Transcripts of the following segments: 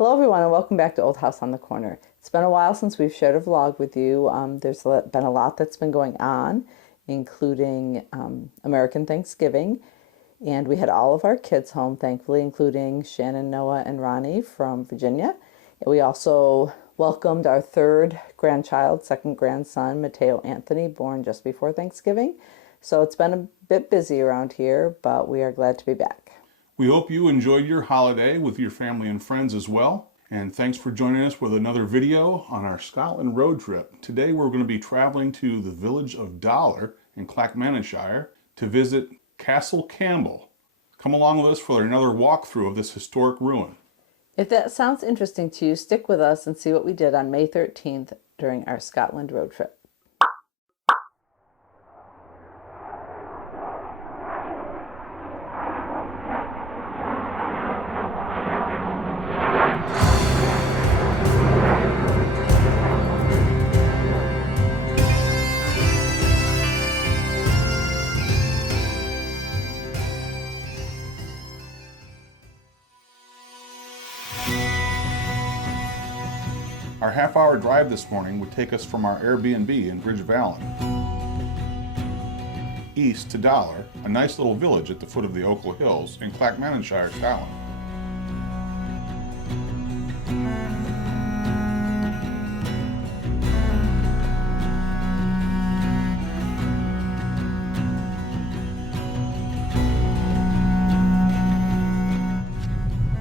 Hello everyone and welcome back to Old House on the Corner. It's been a while since we've shared a vlog with you. There's been a lot that's been going on, including American Thanksgiving. And we had all of our kids home, thankfully, including Shannon, Noah, and Ronnie from Virginia. And we also welcomed our third grandchild, second grandson, Mateo Anthony, born just before Thanksgiving. So it's been a bit busy around here, but we are glad to be back. We hope you enjoyed your holiday with your family and friends as well. And thanks for joining us with another video on our Scotland road trip. Today we're going to be traveling to the village of Dollar in Clackmannanshire to visit Castle Campbell. Come along with us for another walkthrough of this historic ruin. If that sounds interesting to you, stick with us and see what we did on May 13th during our Scotland road trip. Our half-hour drive this morning would take us from our Airbnb in Bridgevallon east to Dollar, a nice little village at the foot of the Ochil Hills in Clackmannanshire, Scotland.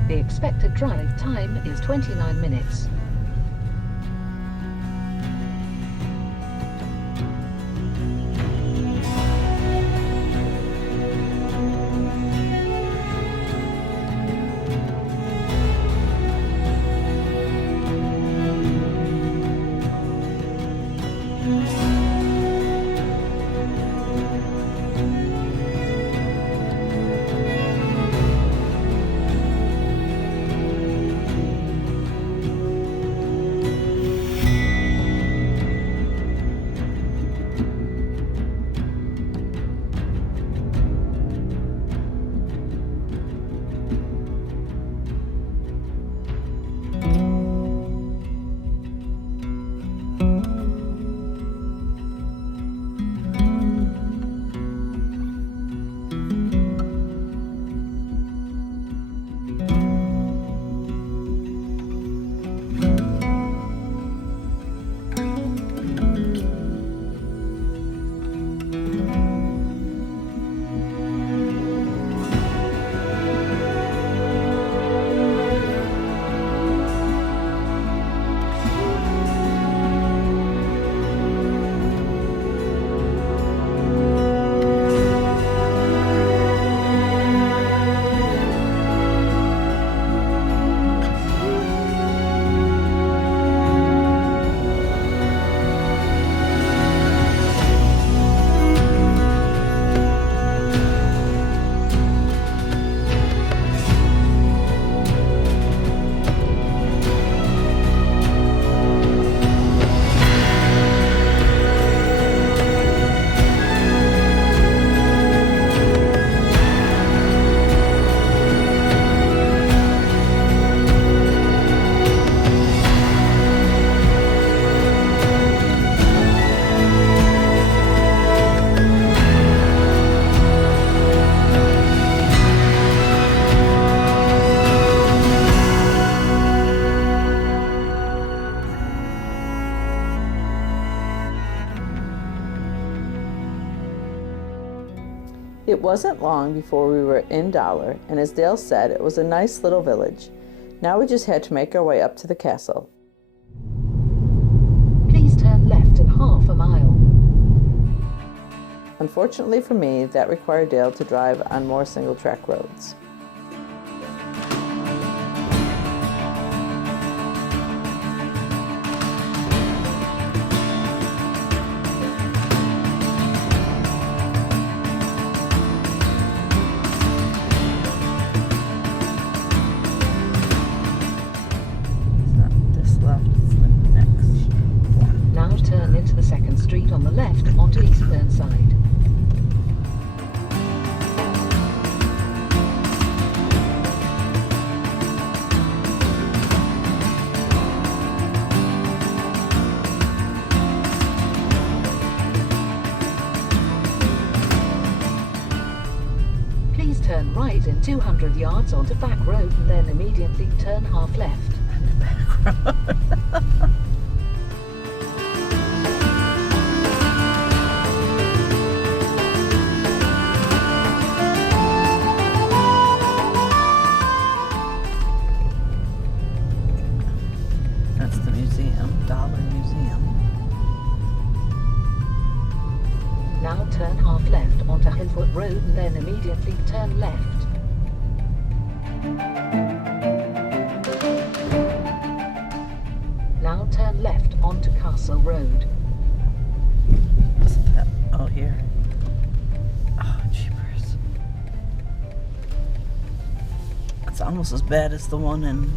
The expected drive time is 29 minutes. It wasn't long before we were in Dollar, and as Dale said, it was a nice little village. Now we just had to make our way up to the castle. Please turn left in half a mile. Unfortunately for me, that required Dale to drive on more single-track roads. Now turn into the second street on the left onto East Burnside. in 200 yards onto back road and then immediately turn half left. That's the museum, Dollar Museum. Now turn half left onto Hillfoot Road and then immediately turn left. Now turn left onto Castle Road. Wasn't that? Oh, here. Oh, jeepers. It's almost as bad as the one in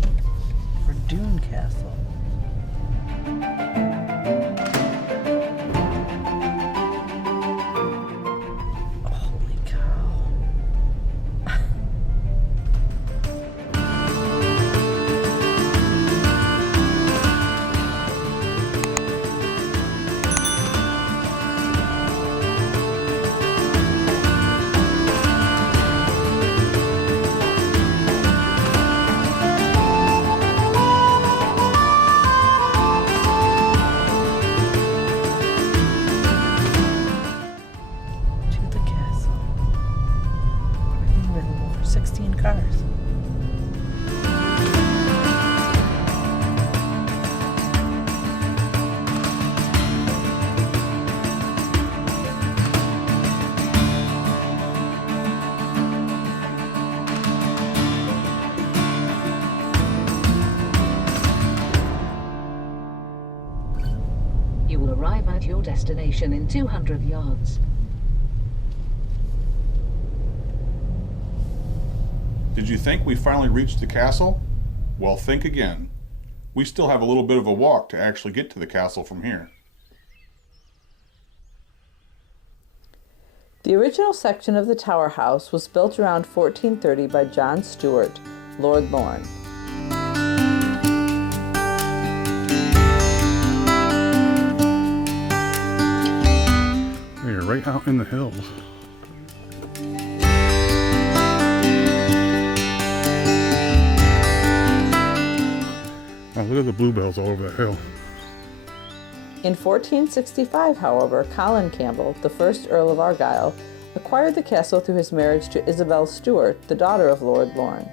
Verdun Castle. Holy cow. To the castle. Parking available for 16 cars. You will arrive at your destination in 200 yards. Did you think we finally reached the castle? Well, think again. We still have a little bit of a walk to actually get to the castle from here. The original section of the Tower House was built around 1430 by John Stuart, Lord Lorne. We are right out in the hills. Oh, look at the bluebells all over the hill. In 1465, however, Colin Campbell, the first Earl of Argyll, acquired the castle through his marriage to Isabel Stuart, the daughter of Lord Lorne.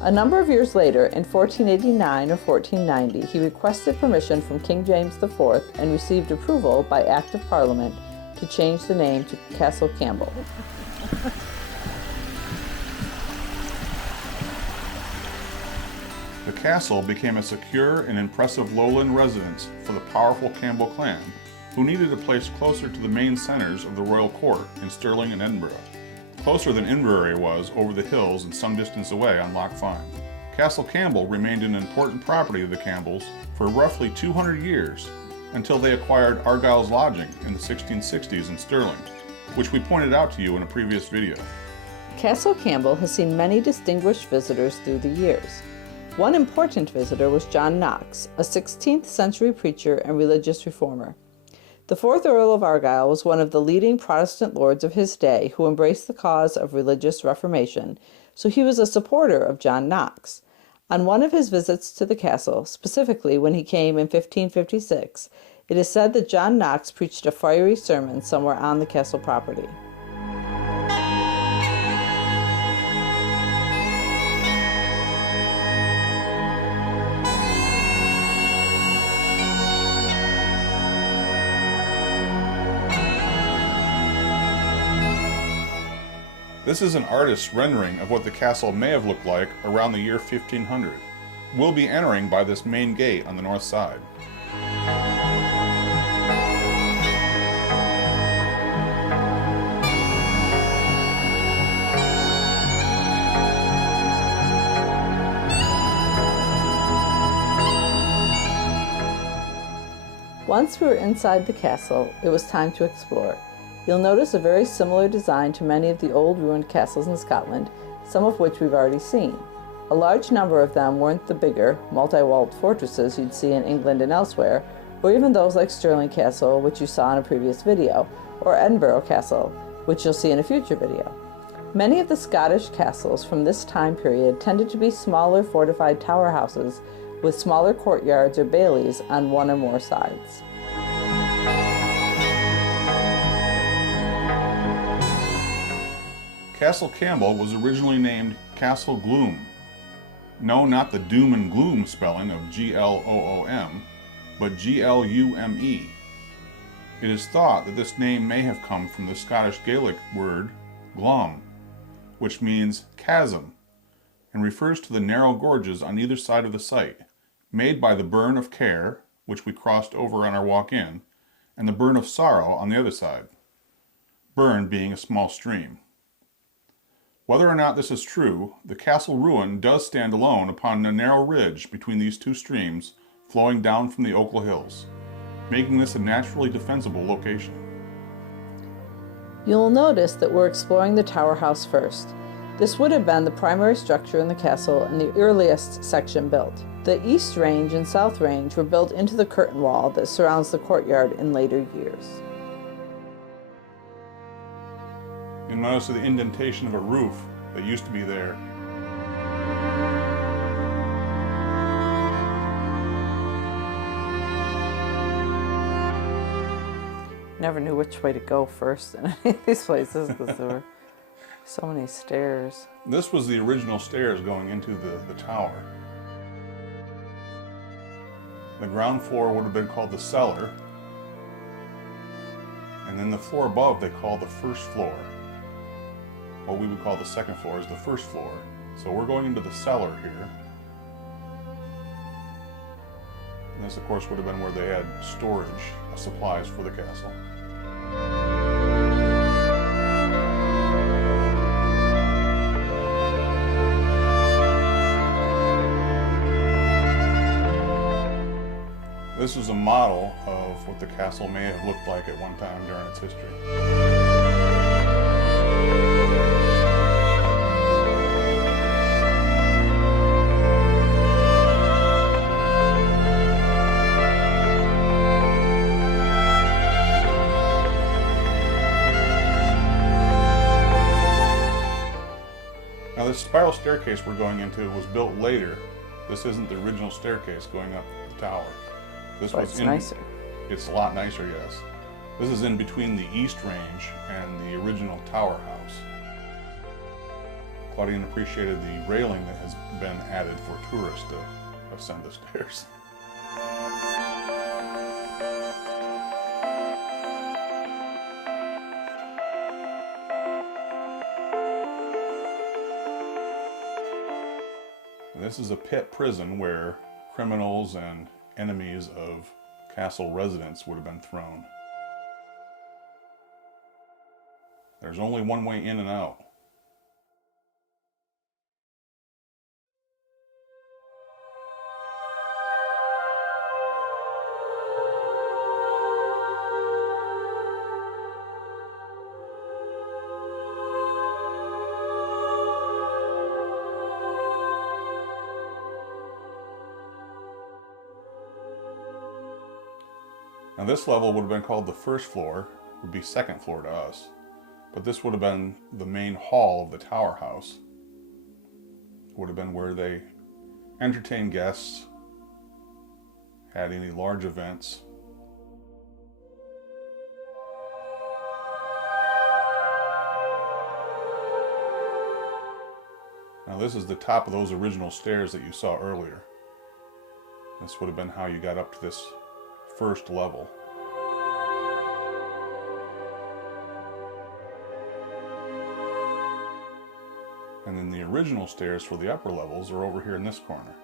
A number of years later, in 1489 or 1490, he requested permission from King James IV and received approval by Act of Parliament to change the name to Castle Campbell. The castle became a secure and impressive lowland residence for the powerful Campbell clan, who needed a place closer to the main centers of the royal court in Stirling and Edinburgh, closer than Inverary was over the hills and some distance away on Loch Fyne. Castle Campbell remained an important property of the Campbells for roughly 200 years until they acquired Argyll's lodging in the 1660s in Stirling, which we pointed out to you in a previous video. Castle Campbell has seen many distinguished visitors through the years. One important visitor was John Knox, a 16th century preacher and religious reformer. The 4th Earl of Argyll was one of the leading Protestant lords of his day who embraced the cause of religious reformation, so he was a supporter of John Knox. On one of his visits to the castle, specifically when he came in 1556, it is said that John Knox preached a fiery sermon somewhere on the castle property. This is an artist's rendering of what the castle may have looked like around the year 1500. We'll be entering by this main gate on the north side. Once we were inside the castle, it was time to explore. You'll notice a very similar design to many of the old ruined castles in Scotland, some of which we've already seen. A large number of them weren't the bigger, multi-walled fortresses you'd see in England and elsewhere, or even those like Stirling Castle, which you saw in a previous video, or Edinburgh Castle, which you'll see in a future video. Many of the Scottish castles from this time period tended to be smaller fortified tower houses with smaller courtyards or baileys on one or more sides. Castle Campbell was originally named Castle Gloom. No, not the doom and gloom spelling of Gloom, but Glume. It is thought that this name may have come from the Scottish Gaelic word glum, which means chasm, and refers to the narrow gorges on either side of the site, made by the Burn of Care, which we crossed over on our walk in, and the Burn of Sorrow on the other side, Burn being a small stream. Whether or not this is true, the castle ruin does stand alone upon a narrow ridge between these two streams flowing down from the Ochil Hills, making this a naturally defensible location. You'll notice that we're exploring the tower house first. This would have been the primary structure in the castle and the earliest section built. The east range and south range were built into the curtain wall that surrounds the courtyard in later years. You'll notice the indentation of a roof that used to be there. Never knew which way to go first in any of these places because there were so many stairs. This was the original stairs going into the tower. The ground floor would have been called the cellar, and then the floor above they call the first floor. What we would call the second floor is the first floor. So we're going into the cellar here. And this, of course, would have been where they had storage of supplies for the castle. This is a model of what the castle may have looked like at one time during its history. Now this spiral staircase we're going into was built later. This isn't the original staircase going up the tower. This But was it's nicer. It's a lot nicer, yes. This is in between the east range and the original tower house. Claudine appreciated the railing that has been added for tourists to ascend the stairs. This is a pit prison where criminals and enemies of castle residents would have been thrown. There's only one way in and out. Now this level would have been called the first floor, would be second floor to us, but this would have been the main hall of the tower house. It would have been where they entertained guests, had any large events. Now this is the top of those original stairs that you saw earlier. This would have been how you got up to this first level. And then the original stairs for the upper levels are over here in this corner.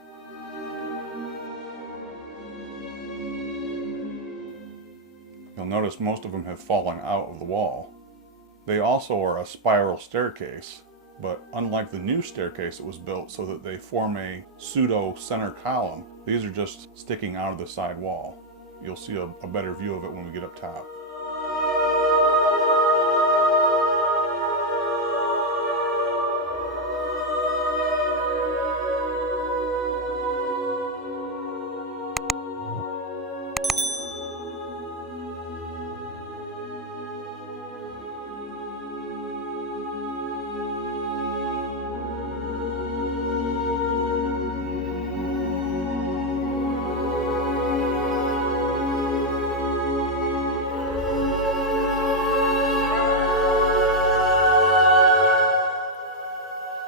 You'll notice most of them have fallen out of the wall. They also are a spiral staircase, but unlike the new staircase that was built so that they form a pseudo center column, these are just sticking out of the side wall. You'll see a better view of it when we get up top.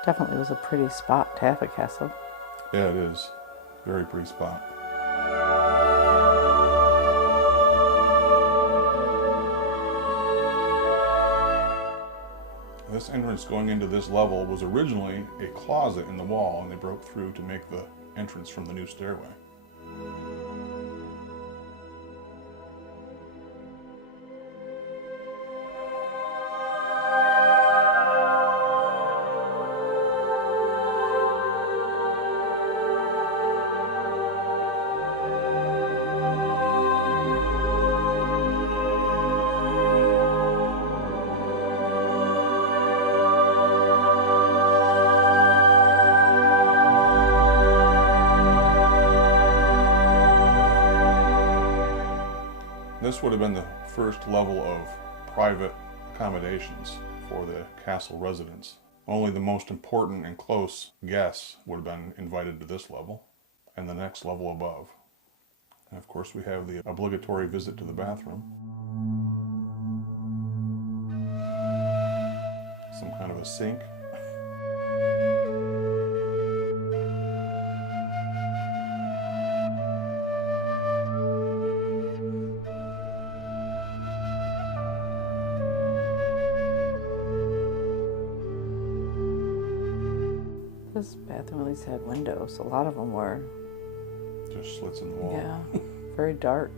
Definitely was a pretty spot to have a castle. Yeah, it is. Very pretty spot. This entrance going into this level was originally a closet in the wall, and they broke through to make the entrance from the new stairway. This would have been the first level of private accommodations for the castle residents. Only the most important and close guests would have been invited to this level and the next level above. And of course, we have the obligatory visit to the bathroom. Some kind of a sink. This bathroom at least had windows. A lot of them were. Just slits in the wall. Yeah, very dark.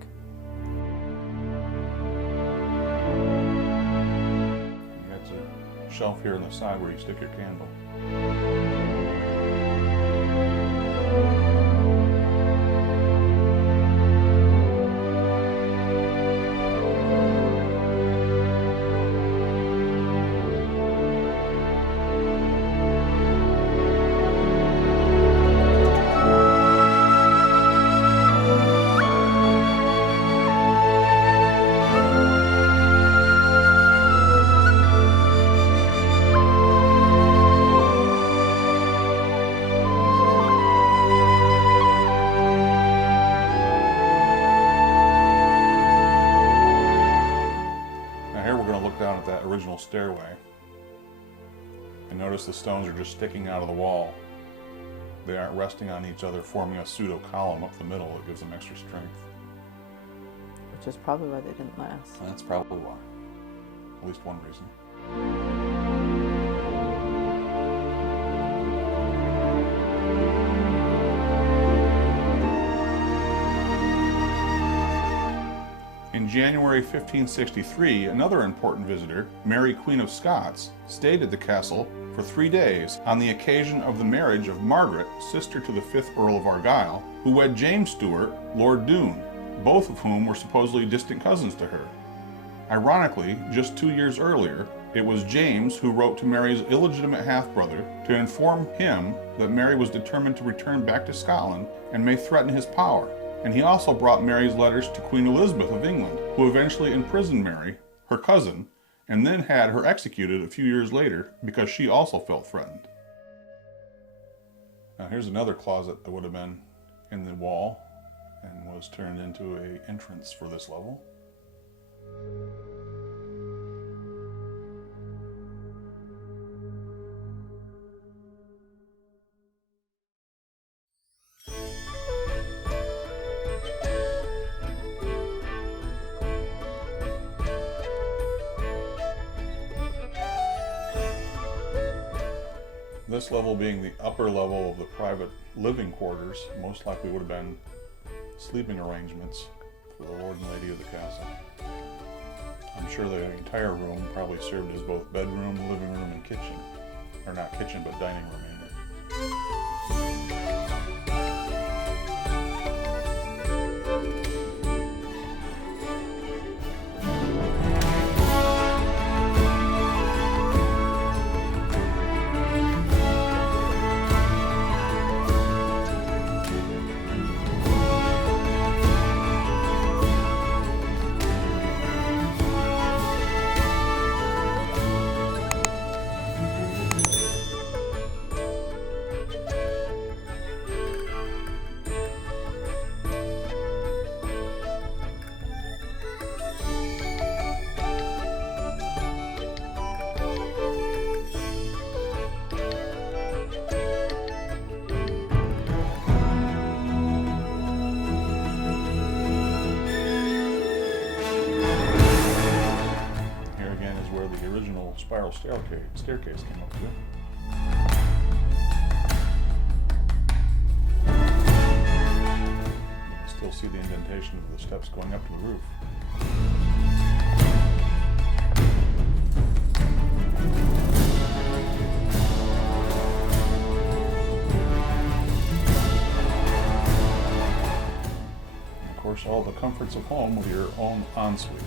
You got a shelf here on the side where you stick your candle. Down at that original stairway, and notice the stones are just sticking out of the wall. They aren't resting on each other, forming a pseudo column up the middle that gives them extra strength. Which is probably why they didn't last. That's probably why. At least one reason. In January 1563, another important visitor, Mary Queen of Scots, stayed at the castle for 3 days on the occasion of the marriage of Margaret, sister to the 5th Earl of Argyll, who wed James Stuart, Lord Doon, both of whom were supposedly distant cousins to her. Ironically, just 2 years earlier, it was James who wrote to Mary's illegitimate half-brother to inform him that Mary was determined to return back to Scotland and may threaten his power. And he also brought Mary's letters to Queen Elizabeth of England, who eventually imprisoned Mary, her cousin, and then had her executed a few years later because she also felt threatened. Now here's another closet that would have been in the wall and was turned into an entrance for this level. This level being the upper level of the private living quarters, most likely would have been sleeping arrangements for the lord and lady of the castle. I'm sure the entire room probably served as both bedroom, living room, and kitchen. Or not kitchen, but dining room mainly. spiral staircase came up to. You can still see the indentation of the steps going up to the roof. And of course, all the comforts of home with your own ensuite.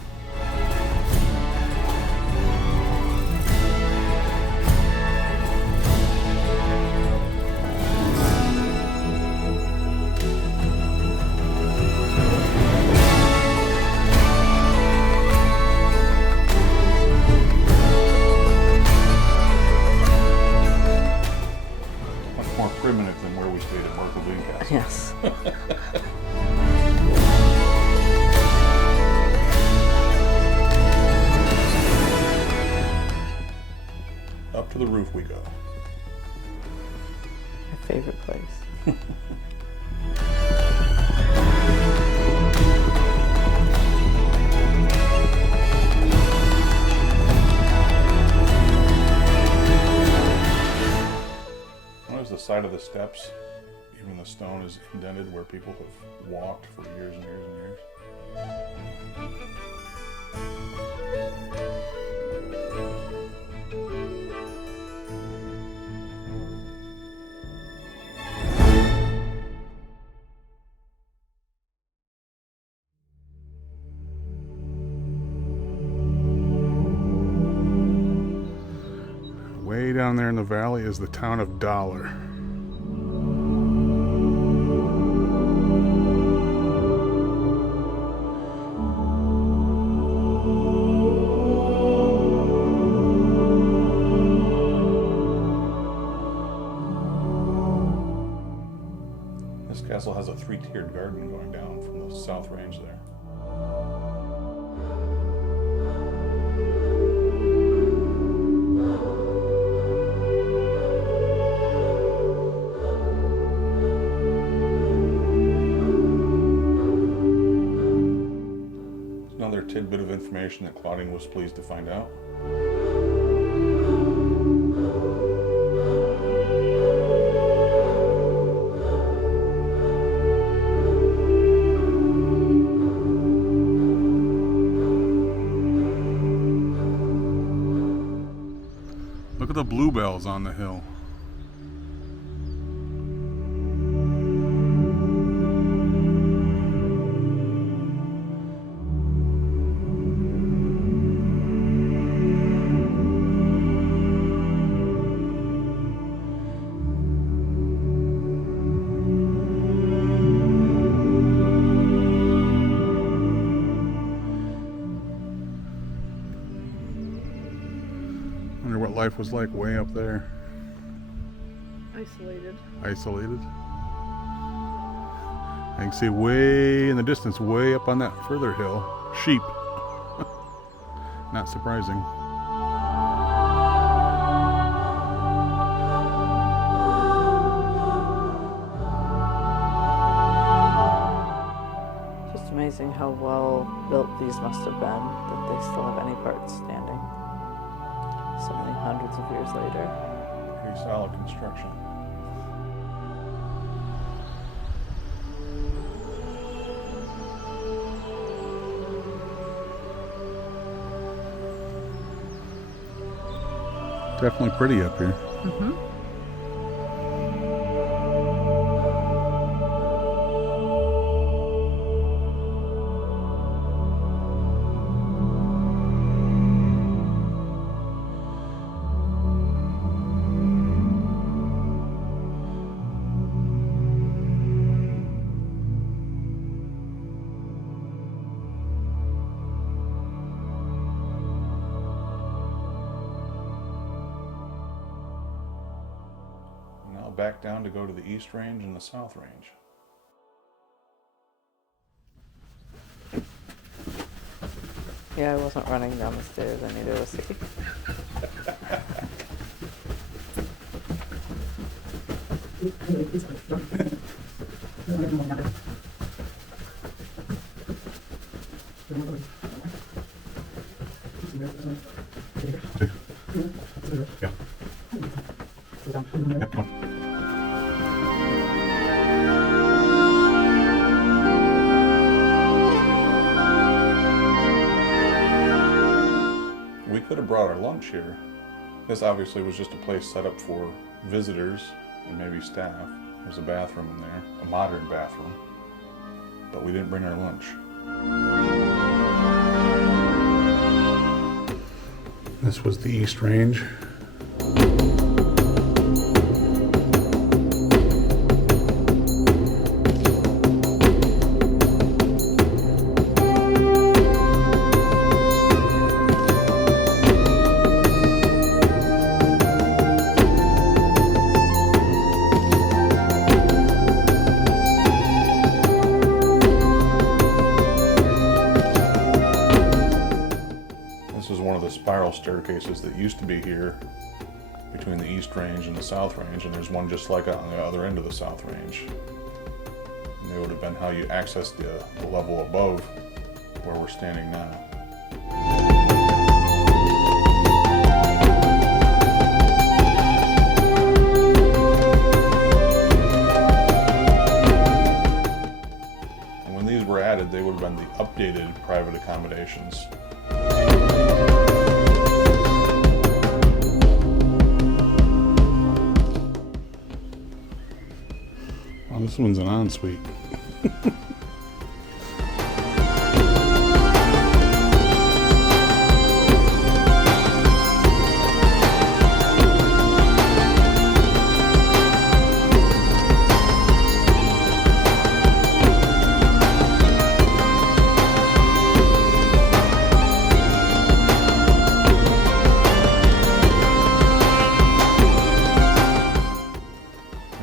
More primitive than where we stayed at Barcaldine Castle. Yes. Up to the roof we go. My favorite place. Notice the side of the steps, even the stone is indented where people have walked for years and years and years. Way down there in the valley is the town of Dollar. This castle has a three-tiered garden going down from the south range there. Another tidbit of information that Claudine was pleased to find out. Look at the bluebells on the hill. Wonder what life was like way up there. Isolated. Isolated. I can see way in the distance, way up on that further hill, sheep. Not surprising. Just amazing how well built these must have been, that they still have any parts standing. So many hundreds of years later. Pretty solid construction. Definitely pretty up here. Mm-hmm. Back down to go to the East Range and the South Range. Yeah, I wasn't running down the stairs, I needed a seat. We could have brought our lunch here. This obviously was just a place set up for visitors and maybe staff. There's a bathroom in there, a modern bathroom, but we didn't bring our lunch. This was the East Range. This is one of the spiral staircases that used to be here between the East Range and the South Range, and there's one just like it on the other end of the South Range. And they would have been how you access the level above where we're standing now. And when these were added, they would have been the updated private accommodations. Oh, this one's an ensuite.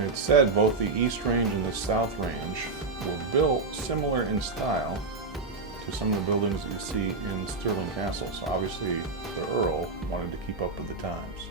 It said both the East Range and the South Range were built similar in style to some of the buildings that you see in Stirling Castle. So obviously the Earl wanted to keep up with the times.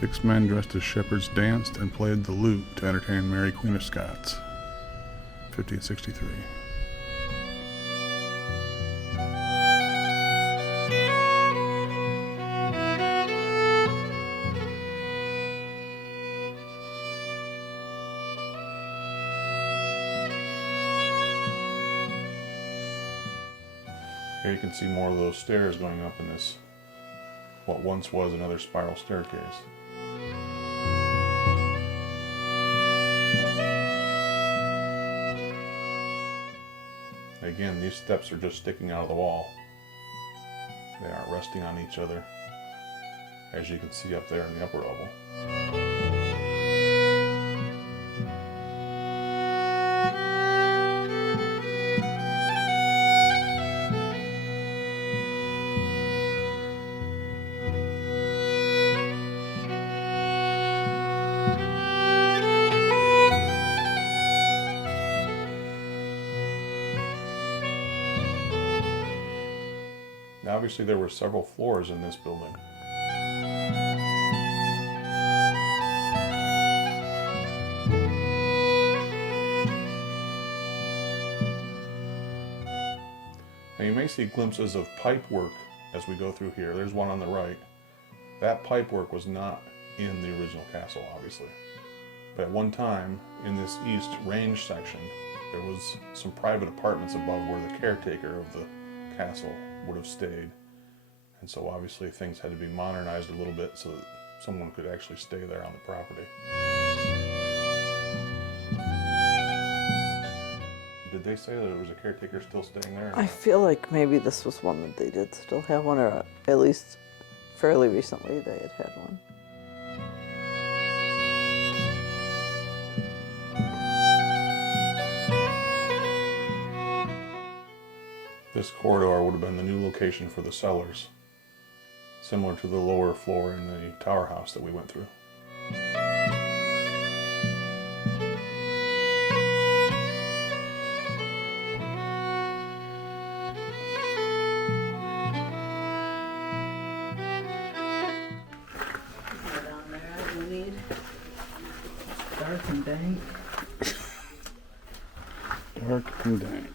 Six men dressed as shepherds danced and played the lute to entertain Mary Queen of Scots, 1563. Here you can see more of those stairs going up in this, what once was another spiral staircase. Again, these steps are just sticking out of the wall. They aren't resting on each other, as you can see up there in the upper level. Now, obviously there were several floors in this building. Now you may see glimpses of pipe work as we go through here. There's one on the right. That pipe work was not in the original castle, obviously. But at one time, in this east range section, there was some private apartments above where the caretaker of the castle would have stayed. And so obviously things had to be modernized a little bit so that someone could actually stay there on the property. Did they say that there was a caretaker still staying there? I feel like maybe this was one that they did still have one, or at least fairly recently they had had one. This corridor would have been the new location for the cellars, similar to the lower floor in the tower house that we went through. Down there, I need dark and dank. Dark and dank.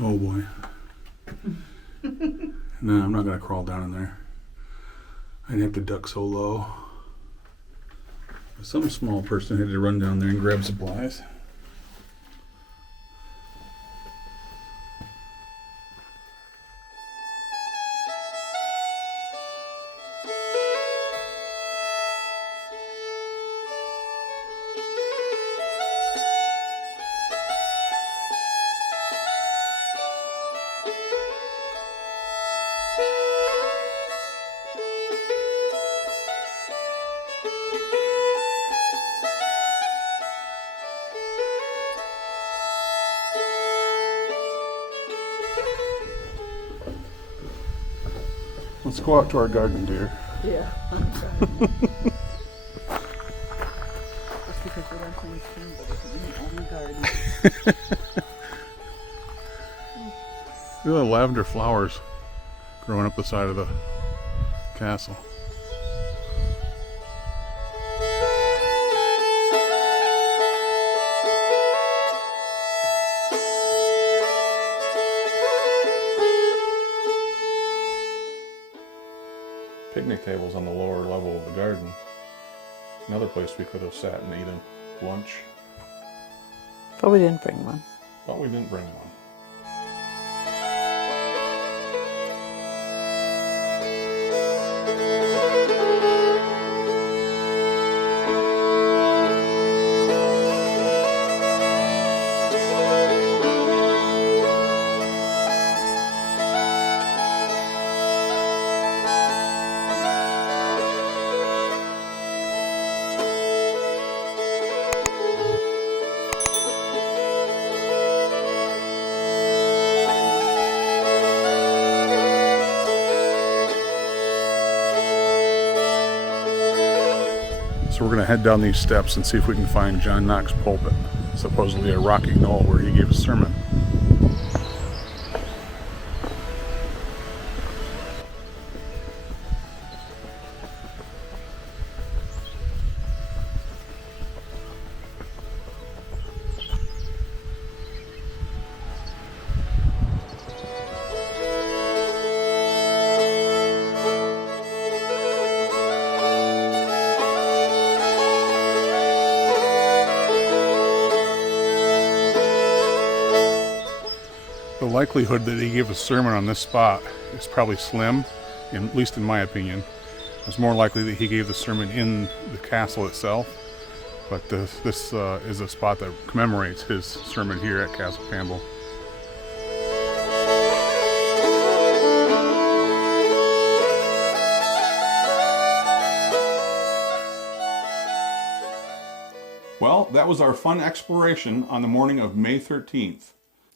Oh boy. No, I'm not going to crawl down in there. I'd have to duck so low. Some small person had to run down there and grab supplies. Let's go out to our garden, dear. Yeah, I'm trying. Just because we don't think Campbell doesn't own the garden. Look at the lavender flowers growing up the side of the castle. Picnic tables on the lower level of the garden. Another place we could have sat and eaten lunch, But we didn't bring one. but we didn't bring one. So we're going to head down these steps and see if we can find John Knox pulpit, supposedly a rocky knoll where he gave a sermon. The likelihood that he gave a sermon on this spot is probably slim, at least in my opinion. It's more likely that he gave the sermon in the castle itself, but this is a spot that commemorates his sermon here at Castle Campbell. Well, that was our fun exploration on the morning of May 13th.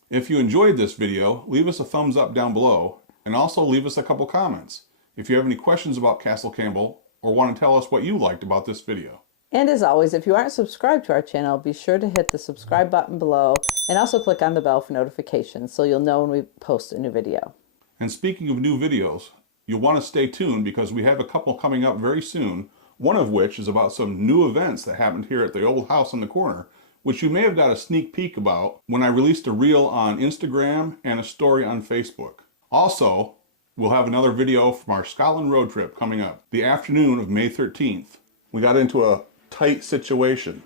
If you enjoyed this video, leave us a thumbs up down below, and also leave us a couple comments if you have any questions about Castle Campbell or want to tell us what you liked about this video. And as always, if you aren't subscribed to our channel, be sure to hit the subscribe button below and also click on the bell for notifications so you'll know when we post a new video. And speaking of new videos, you'll want to stay tuned because we have a couple coming up very soon, one of which is about some new events that happened here at the old house on the corner which you may have got a sneak peek about when I released a reel on Instagram and a story on Facebook. Also, we'll have another video from our Scotland road trip coming up the afternoon of May 13th. We got into a tight situation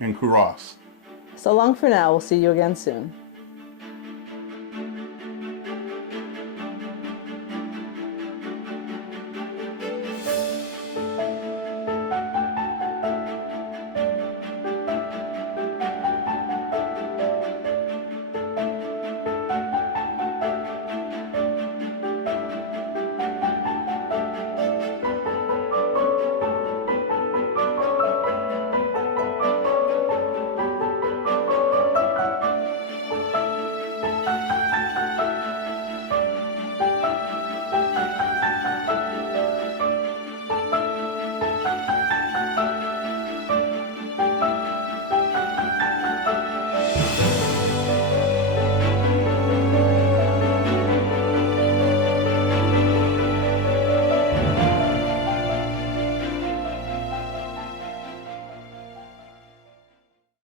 in Curos. So long for now. We'll see you again soon.